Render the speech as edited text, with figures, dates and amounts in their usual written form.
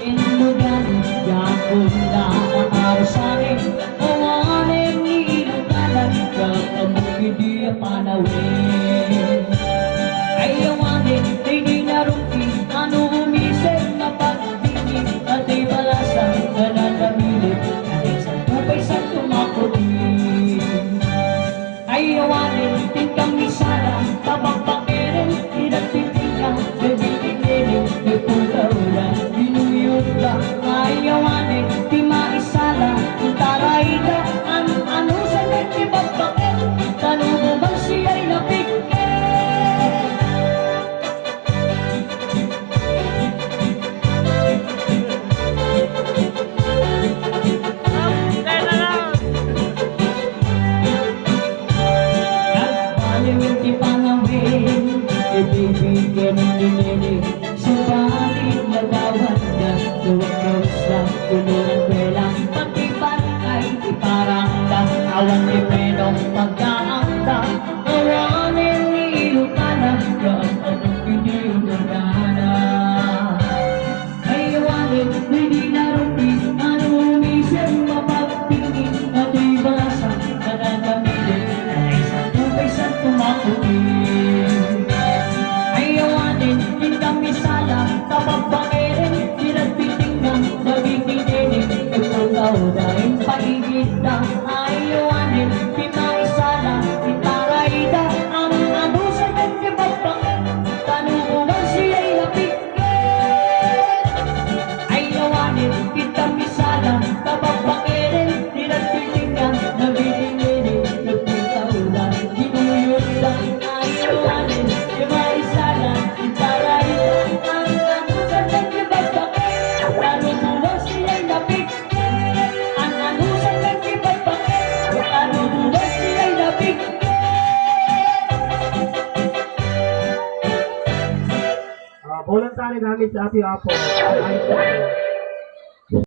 Lugar, yakot na maasahin, awanin ilugalan, kakamukid di panawin. Ayawanin, hindi narumpi, ano umisip na pagtingin, at ay balasang nananamilit, kahit sa tupay sa tumakutin. Ayawanin, tingkang misala, tabang pakirin, pinagtitingkang, nagiging-iling, nagpunta-ulan, binuyod-la, ayawanin, di maisala, taray ka, ano sa nagtibag-bakit, tanong mo ba siya'y napikit? Nagpaliwin di panawin, ibibigyan nininig, subalit lagawan ka, duwag-duwag sa puno ng kwelang, pag-ibarangay, iparangda, awan ni Penong pagkaangda, awanin ni Ilocana, kaan anong pinilugana. Ayawanin, hindi narumpi, ano umisip, mapagtingin, at ibasa, nananamilit, na isang tupay sa tumakutin. Ayawanin, hindang misala, tapagbangirin, pinagtitingnan, nagiging-inig, nagpunta-unahin, paigid na. Ayawanin, pinaisala, itarayda, ang ano sa nagtibagbangin, tanong mo ba siya'y napikit? Ayawanin, hindang misala, tapagbangirin, pinagtitingnan, nagiging-inig, nagpunta-unahin, ginuyod na. Ayawanin, pinaisala, itarayda, ang ano sa nagtibagbangin, tanong mo ba siya'y napikit? Ang ano sa nagtibagbangin, tanong mo ba siya'y napikit? Voluntary namin sa ating apo.